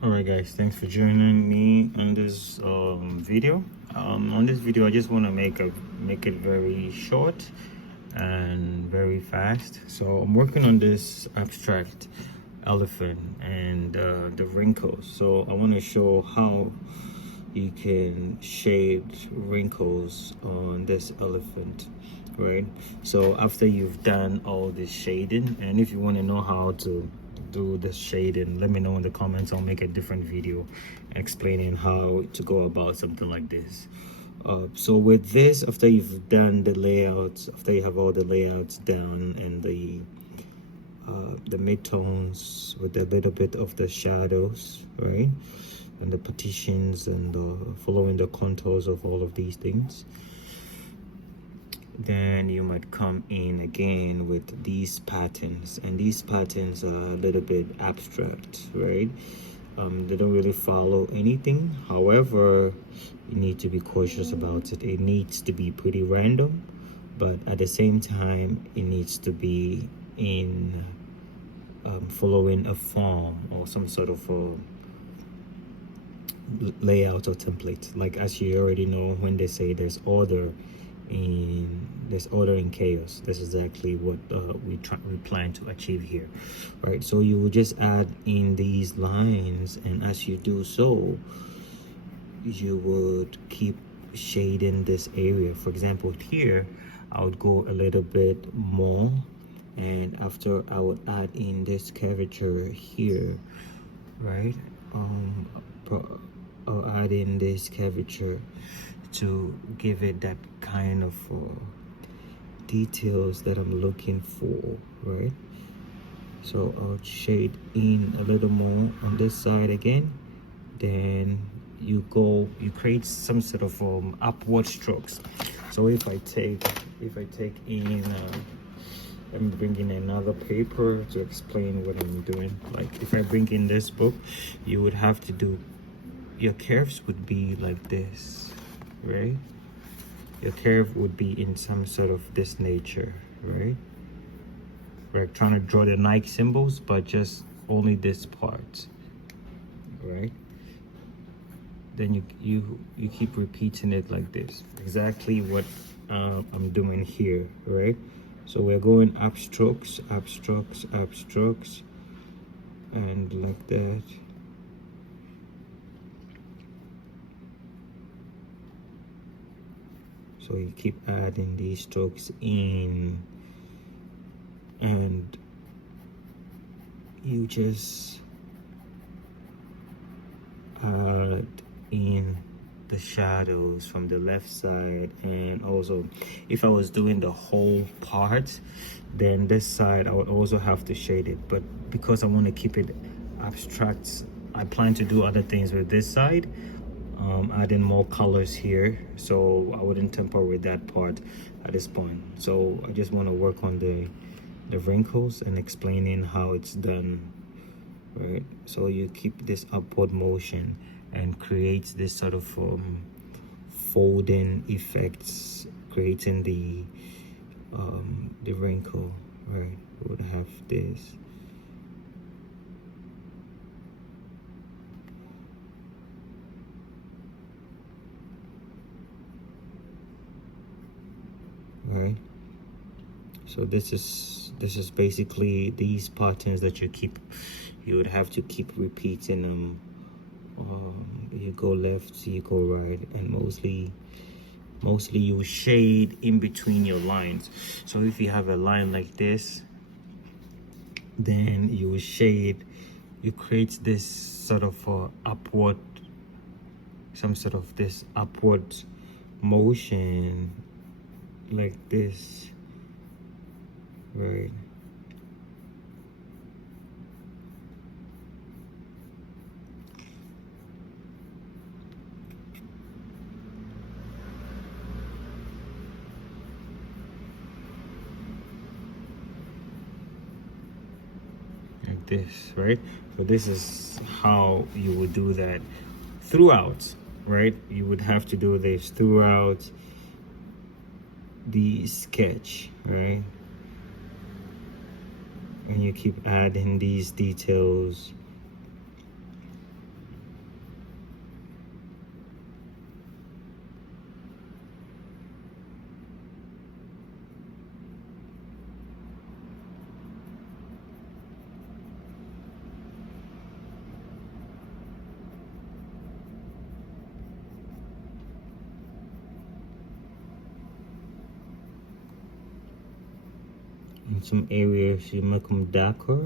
Alright guys, thanks for joining me on this video. On this video I just want to make it very short and very fast. So I'm working on this abstract elephant and the wrinkles. So I want to show how you can shade wrinkles on this elephant, right? So after you've done all this shading, and if you want to know how to do the shading, let me know in the comments. I'll make a different video explaining how to go about something like this. So with this, after you've done the layouts, after you have all the layouts down and the midtones with a little bit of the shadows, right, and the partitions and following the contours of all of these things, then you might come in again with these patterns, and these patterns are a little bit abstract, right? They don't really follow anything. However, you need to be cautious about it. It needs to be pretty random, but at the same time it needs to be in following a form or some sort of a layout or template. Like, as you already know, when they say there's order in chaos, that's exactly what we plan to achieve here, right? So you will just add in these lines, and as you do so, you would keep shading this area. For example, here I would go a little bit more, and after I would add in this curvature here, right? I'll add in this curvature to give it that kind of details that I'm looking for, right? So I'll shade in a little more on this side again. Then you create some sort of upward strokes. So if I take in let me bring in another paper to explain what I'm doing. Like, if I bring in this book, you would have to do, your curves would be like this, right? Your curve would be in some sort of this nature, right? We're trying to draw the Nike symbols, but just only this part, right? Then you keep repeating it like this. Exactly what I'm doing here, right? So we're going up strokes, and like that. So you keep adding these strokes in, and you just add in the shadows from the left side. And also, if I was doing the whole part, then this side I would also have to shade it, but because I want to keep it abstract, I plan to do other things with this side, adding more colors here, so I wouldn't tamper with that part at this point. So I just want to work on the wrinkles and explaining how it's done, right? So you keep this upward motion and create this sort of folding effects, creating the wrinkle, right? We would have this. Right, so this is basically these patterns that you would have to keep repeating them. You go left, you go right, and mostly you shade in between your lines. So if you have a line like this, then you will shade, you create this sort of upward, some sort of this upward motion like this, right? Like this, right? So this is how you would do that throughout, right? You would have to do this throughout the sketch, right? And you keep adding these details In some areas you make them darker,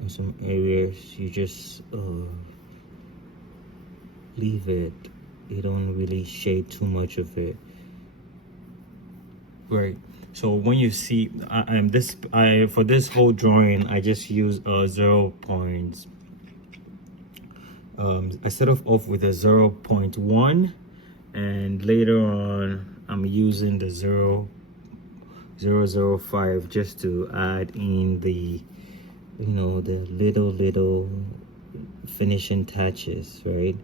in some areas you just leave it. You don't really shade too much of it, right? So when you see for this whole drawing I just use 0 points. I start off with a 0.1, and later on I'm using the 0.005 just to add in the, you know, the little finishing touches, right?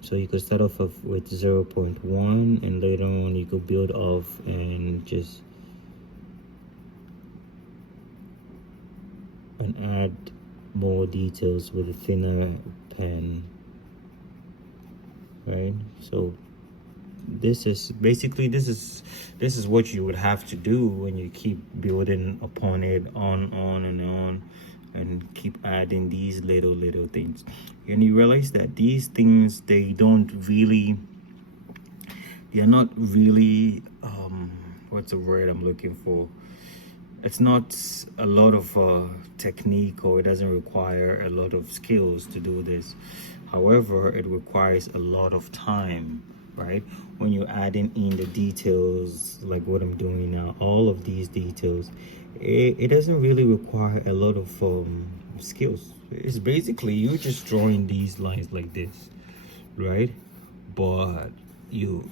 So you could start off with 0.1, and later on you could build off and just add more details with a thinner pen, right? So this is basically this is what you would have to do when you keep building upon it, on and keep adding these little things. And you realize that these things, they are not really what's the word I'm looking for? It's not a lot of technique, or it doesn't require a lot of skills to do this. However, it requires a lot of time, right? When you're adding in the details, like what I'm doing now, all of these details, it doesn't really require a lot of skills. It's basically you just drawing these lines like this, right? But you're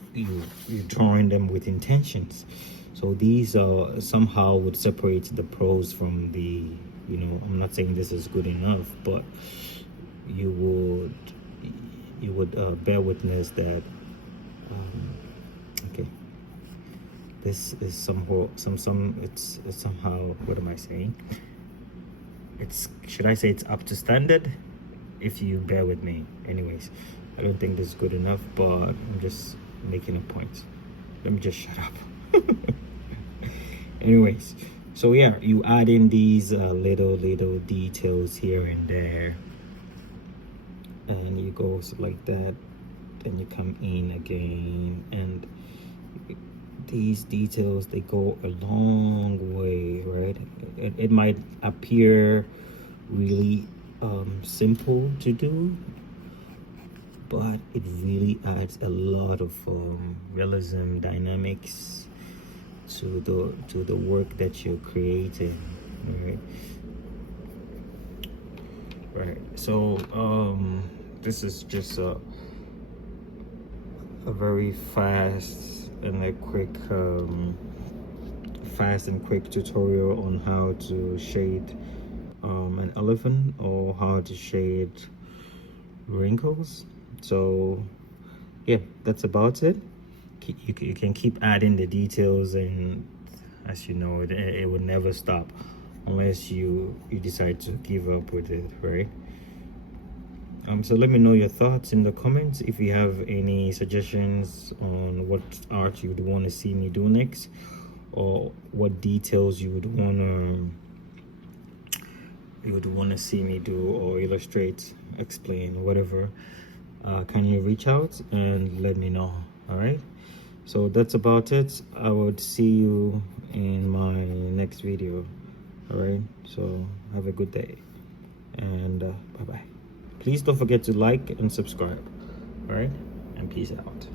drawing them with intentions. So these are somehow would separate the pros from the, you know, I'm not saying this is good enough, but you would bear witness that okay, this is somehow it's somehow, what am I saying, it's, should I say it's up to standard? If you bear with me. Anyways, I don't think this is good enough, but I'm just making a point. Let me just shut up. Anyways, so yeah, you add in these little details here and there, and you go like that, then you come in again, and these details, they go a long way, right? It might appear really simple to do, but it really adds a lot of realism, dynamics to the work that you're creating, right? So this is just a very fast and quick tutorial on how to shade an elephant, or how to shade wrinkles. So yeah, that's about it. You can keep adding the details, and as you know, it would never stop unless you decide to give up with it, right? So let me know your thoughts in the comments. If you have any suggestions on what art you would want to see me do next, or what details you would want to see me do, or illustrate, explain, whatever, can you reach out and let me know? All right, so that's about it. I would see you in my next video. All right, so have a good day, and bye bye. Please don't forget to like and subscribe. All right, and peace out.